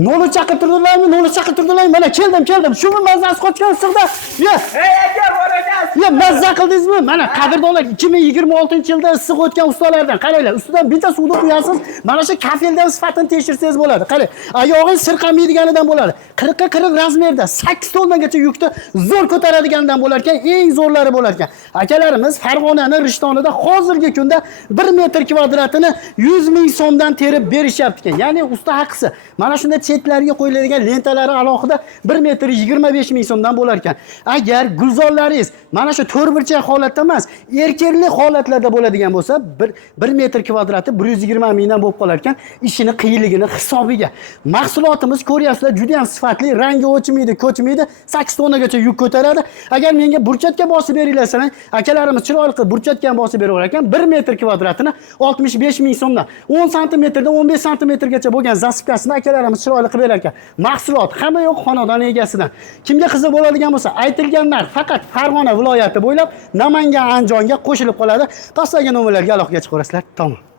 Nolu chaqib turdilarmi? Nolu chaqib turdilarmi? Mana keldim. Shumi mazasi qochgan issiqda. Yo. Ey aka, bo'lasiz. Yo, mazza qildingizmi? Mana qadrdonlar 2026-yilda issiq o'tgan ustalardan qaranglar. Ustidan bitta suvni quyasiz. Mana shu kafeldan sifatini tekshirsangiz bo'ladi. Qarang, oyog'ingiz sirqamaydiganidan bo'ladi. 40 ga 40 razmerda 8 tonnagacha yukni zo'r ko'taradiganidan bo'lar ekan, eng zo'rlari bo'lar ekan. Akalarimiz Farg'onaning Rishtonida hozirgi kunda 1 metr kvadratini 100 ming so'mdan terib berishyapti ekan. Ya'ni usta haqisi. Mana shunda chetlariga qo'yiladigan lentalari alohida 1 metr 25 ming so'mdan bo'lar ekan. Agar gulzorlaringiz mana shu to'rtburchak holatda emas, erkakli holatlarda bo'ladigan bo'lsa, 1 metr kvadrati 120 mingdan bo'lib qolar ekan, ishini qiyinligini hisobiga. Mahsulotimiz ko'ryapsizlar, juda ham sifatli, rangi o'chmaydi, ko'chmaydi, 8 tonnagacha yuk ko'taradi. Agar menga burchatga bosib beringlar, akalarimiz chiroyli qilib burchatga ham bosib berar ekan, 1 metr kvadratini 65 ming so'mdan, 10 santimetrdan 15 santimetrgacha bo'lgan zasipkasini akalarimiz chiroyli qilib berar ekan. Mahsulot hamma yo'q xonadon egasidan. Kimga qiziq bo'ladigan bo'lsa, aytilgan narx faqat Farg'ona viloyati bo'ylab Namangan, Andijonga qo'shilib qoladi. Pastdagi nomerlarga aloqaga chiqaverasizlar. Tamom.